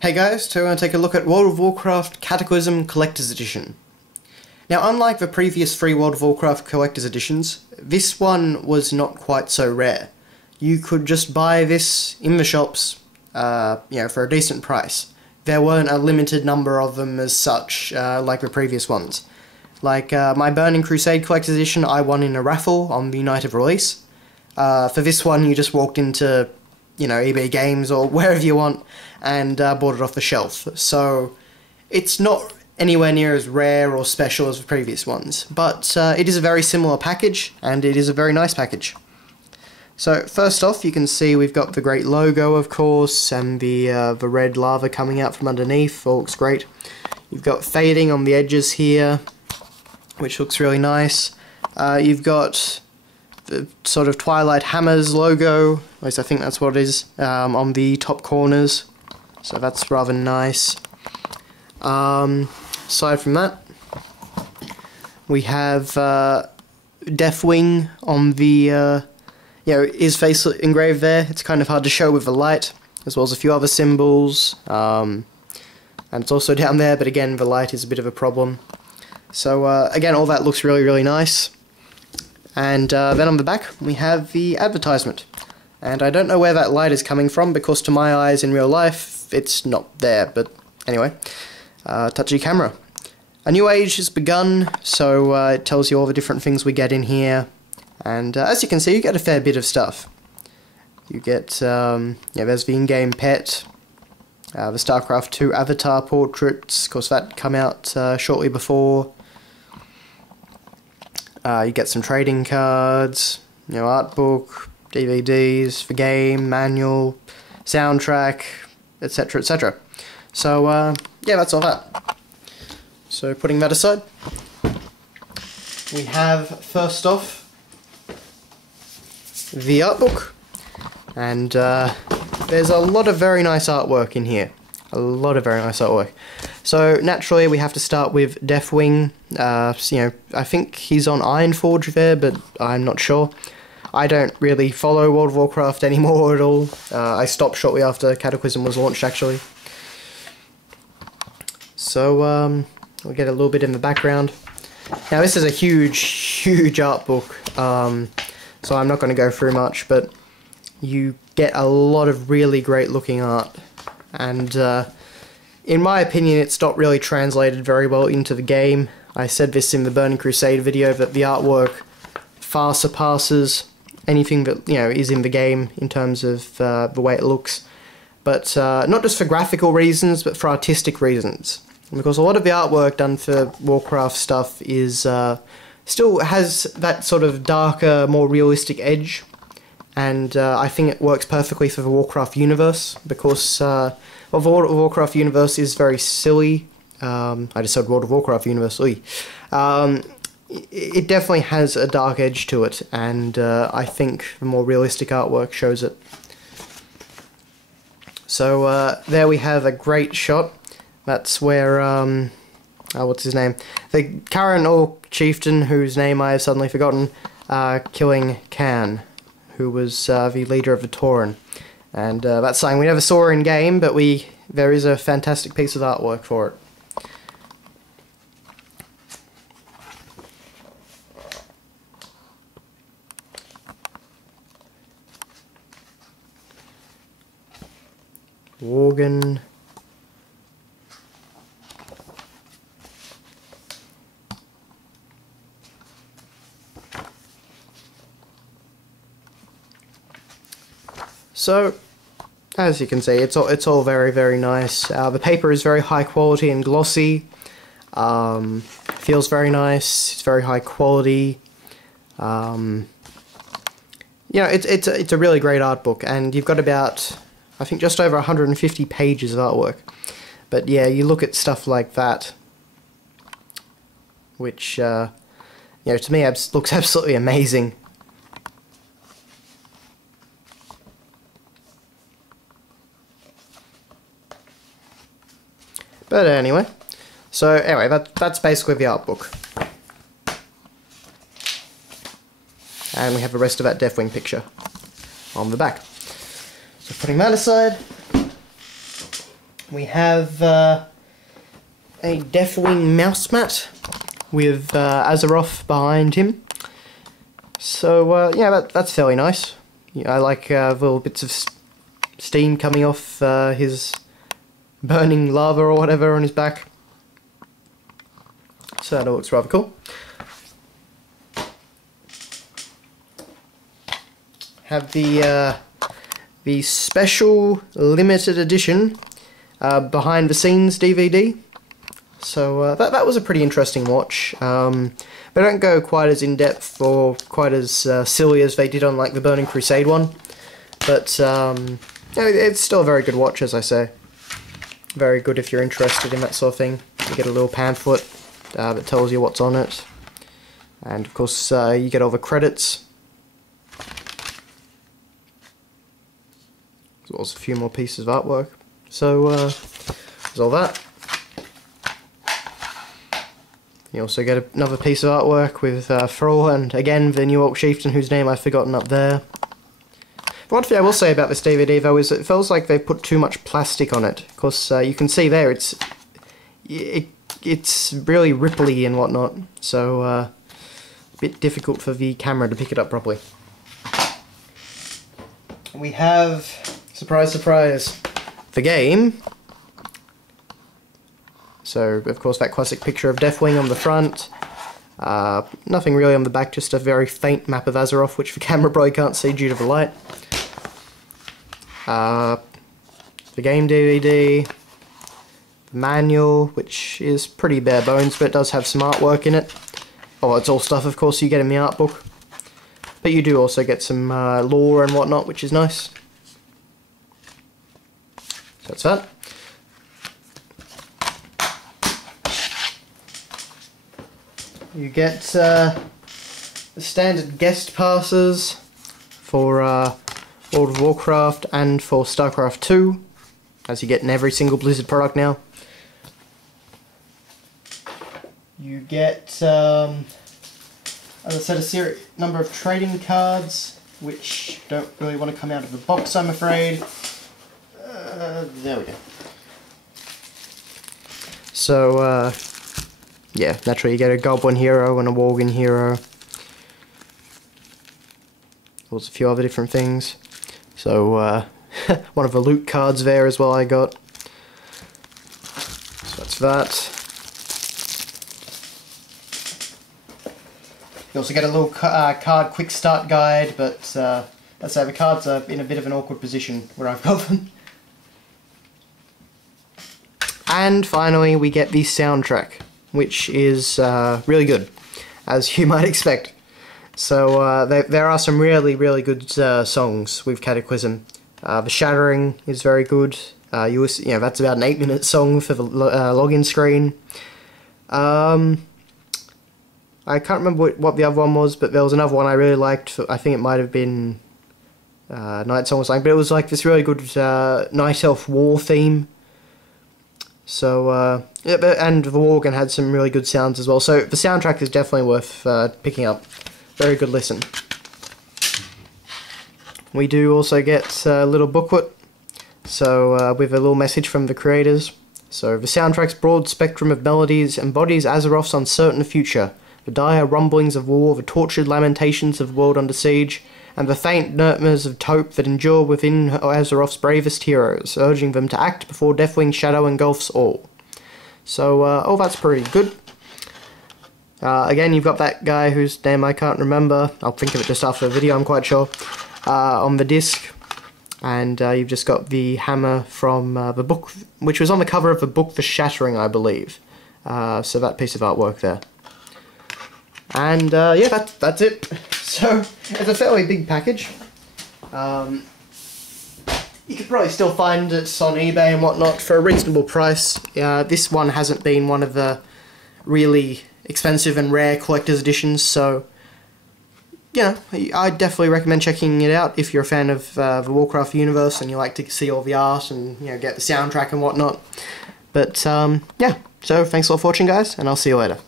Hey guys, today we're going to take a look at World of Warcraft Cataclysm Collector's Edition. Now, unlike the previous three World of Warcraft Collector's Editions, this one was not quite so rare. You could just buy this in the shops, for a decent price. There weren't a limited number of them as such, like the previous ones. Like my Burning Crusade Collector's Edition, I won in a raffle on the night of release. For this one, you just walked into, eBay Games or wherever you want, and bought it off the shelf. So it's not anywhere near as rare or special as the previous ones, but it is a very similar package, and it is a very nice package. So first off, you can see we've got the great logo, of course, and the red lava coming out from underneath. All looks great. You've got fading on the edges here, which looks really nice. You've got the sort of Twilight Hammers logo, at least I think that's what it is, on the top corners. So that's rather nice. Aside from that, we have Deathwing on the, his face engraved there. It's kind of hard to show with the light, as well as a few other symbols. And it's also down there, but again, the light is a bit of a problem. So again, all that looks really, really nice. And then on the back, we have the advertisement. And I don't know where that light is coming from, because to my eyes in real life, it's not there. But anyway, touchy camera. A new age has begun, so it tells you all the different things we get in here. And as you can see, you get a fair bit of stuff. You get, there's the in-game pet, the StarCraft 2 avatar portraits, of course that come out shortly before. You get some trading cards, art book, DVDs, the game, manual, soundtrack, etc, etc. So, yeah, that's all that. So, putting that aside, we have, first off, the art book. And there's a lot of very nice artwork in here. A lot of very nice artwork. So naturally we have to start with Deathwing. I think he's on Ironforge there, but I'm not sure. I don't really follow World of Warcraft anymore at all. I stopped shortly after Cataclysm was launched, actually. So we'll get a little bit in the background. Now this is a huge, huge art book, so I'm not going to go through much, but you get a lot of really great looking art. And in my opinion, it's not really translated very well into the game. I said this in the Burning Crusade video, that the artwork far surpasses anything that is in the game in terms of the way it looks. But not just for graphical reasons, but for artistic reasons. Because a lot of the artwork done for Warcraft stuff is still has that sort of darker, more realistic edge. And I think it works perfectly for the Warcraft universe, because the World of Warcraft universe is very silly. I just said World of Warcraft universe. It definitely has a dark edge to it, and I think the more realistic artwork shows it. So there we have a great shot. That's where, what's his name? The current Orc chieftain, whose name I have suddenly forgotten, killing Khan, who was the leader of the Tauren. And that's something we never saw in game, but there is a fantastic piece of artwork for it. Worgen. So, as you can see, it's all very, very nice. The paper is very high quality and glossy. Feels very nice. It's very high quality. It's a really great art book, and you've got about, I think, just over 150 pages of artwork. But yeah, you look at stuff like that, which to me looks absolutely amazing. But anyway, that's basically the art book. And we have the rest of that Deathwing picture on the back. So putting that aside, We have a Deathwing mouse mat with Azeroth behind him. So yeah, that's fairly nice. Yeah, I like little bits of steam coming off his burning lava or whatever on his back. So that looks rather cool. Have the special limited edition behind the scenes DVD. So that was a pretty interesting watch. They don't go quite as in depth or quite as silly as they did on like the Burning Crusade one, but it's still a very good watch, as I say. Very good if you're interested in that sort of thing. You get a little pamphlet that tells you what's on it, and of course you get all the credits, as well as a few more pieces of artwork. So there's all that. You also get another piece of artwork with Thrall, and again the New Orc Chieftain, whose name I've forgotten up there. One thing I will say about this DVD though is it feels like they've put too much plastic on it. Of course, you can see there it's really ripply and whatnot, so a bit difficult for the camera to pick it up properly. We have, surprise surprise, the game. So of course that classic picture of Deathwing on the front. Nothing really on the back, just a very faint map of Azeroth, which the camera probably can't see due to the light. The game DVD, the manual, which is pretty bare bones, but it does have some artwork in it. Oh, it's all stuff, of course, you get in the art book. But you do also get some lore and whatnot, which is nice. So that's that. You get the standard guest passes for World of Warcraft and for StarCraft 2, as you get in every single Blizzard product now. You get, as I said, a number of trading cards, which don't really want to come out of the box, I'm afraid. There we go. So, yeah, naturally you get a Goblin hero and a Worgen hero. There's a few other different things. So, one of the loot cards there as well I got. So that's that. You also get a little card quick start guide, but let's say the cards are in a bit of an awkward position where I've got them. And finally we get the soundtrack, which is really good, as you might expect. So there are some really good songs with Cataclysm. The Shattering is very good. You know, that's about an 8-minute song for the login screen. I can't remember what the other one was, but there was another one I really liked. I think it might have been Night Song or something, but it was like this really good Night Elf War theme. So, yeah, and the Worgen had some really good sounds as well. So the soundtrack is definitely worth picking up. Very good listen. We do also get a little booklet, so with a little message from the creators. So the soundtrack's broad spectrum of melodies embodies Azeroth's uncertain future, the dire rumblings of war, the tortured lamentations of the world under siege, and the faint murmurs of hope that endure within Azeroth's bravest heroes, urging them to act before Deathwing's shadow engulfs all. So, oh, that's pretty good. Again, you've got that guy whose name I can't remember. I'll think of it just after the video, I'm quite sure. On the disc. And you've just got the hammer from the book, which was on the cover of the book The Shattering, I believe. So that piece of artwork there. And yeah, that's it. So, it's a fairly big package. You could probably still find it on eBay and whatnot for a reasonable price. This one hasn't been one of the really expensive and rare collector's editions, so you know, I definitely recommend checking it out if you're a fan of the Warcraft universe and you like to see all the art and, you know, get the soundtrack and whatnot. But yeah, so thanks a lot for watching, guys, and I'll see you later.